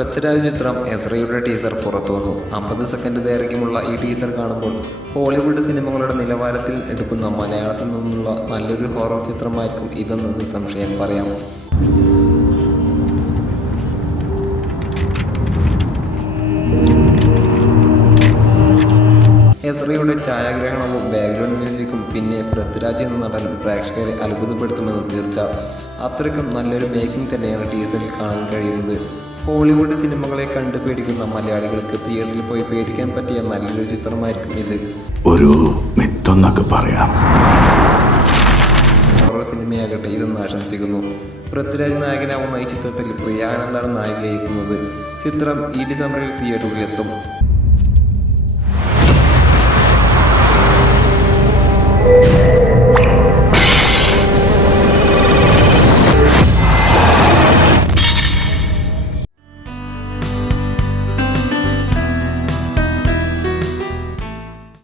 പൃഥ്വിരാജ് ചിത്രം എസ്രയുടെ ടീസർ പുറത്തുവന്നു. 50 സെക്കൻഡ് ദൈർഘ്യമുള്ള ഈ ടീസർ കാണുമ്പോൾ ഹോളിവുഡ് സിനിമകളുടെ നിലവാരത്തിൽ എടുക്കുന്ന മലയാളത്തിൽ നിന്നുള്ള നല്ലൊരു ഹൊറർ ചിത്രമായിരിക്കും ഇതെന്ന് നിസ്സംശയം പറയാം. എസ്രയുടെ ഛായാഗ്രഹണവും ബാക്ക്ഗ്രൗണ്ട് മ്യൂസിക്കും പിന്നെ പൃഥ്വിരാജ് എന്ന നടൻ പ്രേക്ഷകരെ അത്ഭുതപ്പെടുത്തുമെന്ന് തീർച്ച. അത്രയ്ക്കും നല്ലൊരു മേക്കിംഗ് തന്നെയാണ് ടീസറിൽ കാണാൻ കഴിയുന്നത്. ഹോളിവുഡ് സിനിമകളെ കണ്ടു പേടിക്കുന്ന മലയാളികൾക്ക് തിയേറ്ററിൽ പോയി പേടിക്കാൻ പറ്റിയ നല്ലൊരു ചിത്രമായിരിക്കും ഇത്. ഒരു മിത്തെന്നൊക്കെ പറയാം. ഹൊറർ സിനിമയാകട്ടെ ഇതെന്ന് ആശംസിക്കുന്നു. പൃഥ്വിരാജ് നായകനാവുന്ന ഈ ചിത്രത്തിൽ പ്രിയ ആനന്ദാണ് നായികയായിരിക്കുന്നത്. ചിത്രം ഈ ഡിസംബറിൽ തിയേറ്ററിൽ എത്തും.